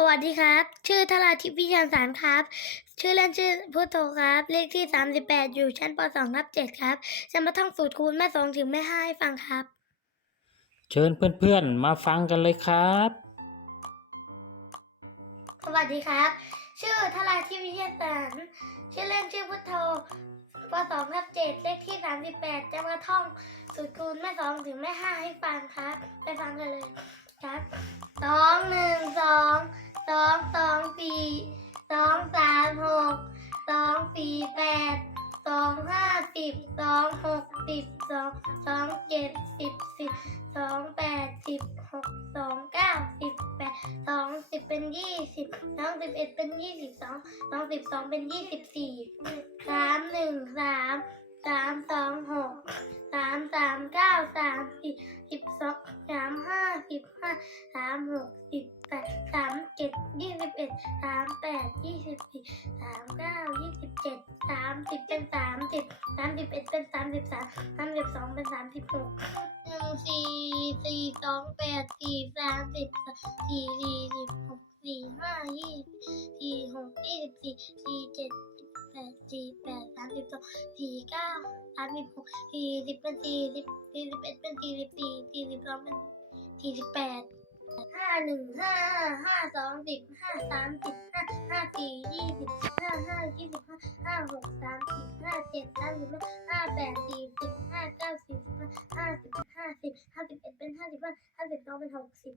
สวัสดีครับ ชื่อธราทิพย์วิชาสารครับ ชื่อเล่นชื่อพุทโธครับ เลขที่ 38 อยู่ชั้นป .2 ทับ7ครับ จะมาท่องสูตรคูณแม่สองถึงแม่ห้าให้ฟังครับ เชิญเพื่อนๆ มาฟังกันเลยครับ สวัสดีครับ ชื่อธราทิพย์วิชาสารชื่อเล่นชื่อพุทโธป .2 ทับ7เลขที่ 38 จะมาท่องสูตรคูณแม่สองถึงแม่ห้าให้ฟังครับ ไปฟังกันเลยครับสองหนึ่งสองส องสองสี่สองสามหกสองสี่แปดสองห้าสิบสองหกสิบสองสองเจ็ดสิบสิบสองแปดสิบหกสองเก้าสิบแปดสองสิบเป็นยี่สิบสองสิบเอ็ดเป็นยี่สิบสองสองสิบสองเป็นยี่สิบสี่สามหนึ่งสามสามสองหกสามสามเก้าสามสี่สิบสองสามห้าสิบห้าสามหกสิบ เจ็ดยี่สิบเอ็ดสามแปดยี่สิบสี่สามเก้ายี่สิบเจ็ดสามสิบเป็นสามสิบสามสิบเอ็ดเป็นสามสิบสามสามสิบสองเป็นสามสิบหกหนึ่งสี่สี่สองแปดสี่สามสิบสี่สี่สิบหกสี่ห้ายี่สิบสี่หกยี่สิบสี่สี่เจ็ดสิบแปดสี่แปดสามสิบสองสี่เก้าสามสิบหกสี่สิบเป็นสี่สิบสี่สิบเอ็ดเป็นสี่สิบสี่สี่สิบสองเป็นสี่สิบแปด หนึ่งห้าห้าสองสิบห้าสามสิบห้าห้าสี่ยี่สิบห้าห้ายี่สิบห้าห้าหกสามสิบห้าเจ็ดสามสิบห้าห้าแปดสี่สิบห้าเก้าสี่สิบห้าห้าสิบห้าสิบห้าสิบเอ็ดเป็นห้าสิบห้าห้าสิบสองเป็นหกสิบ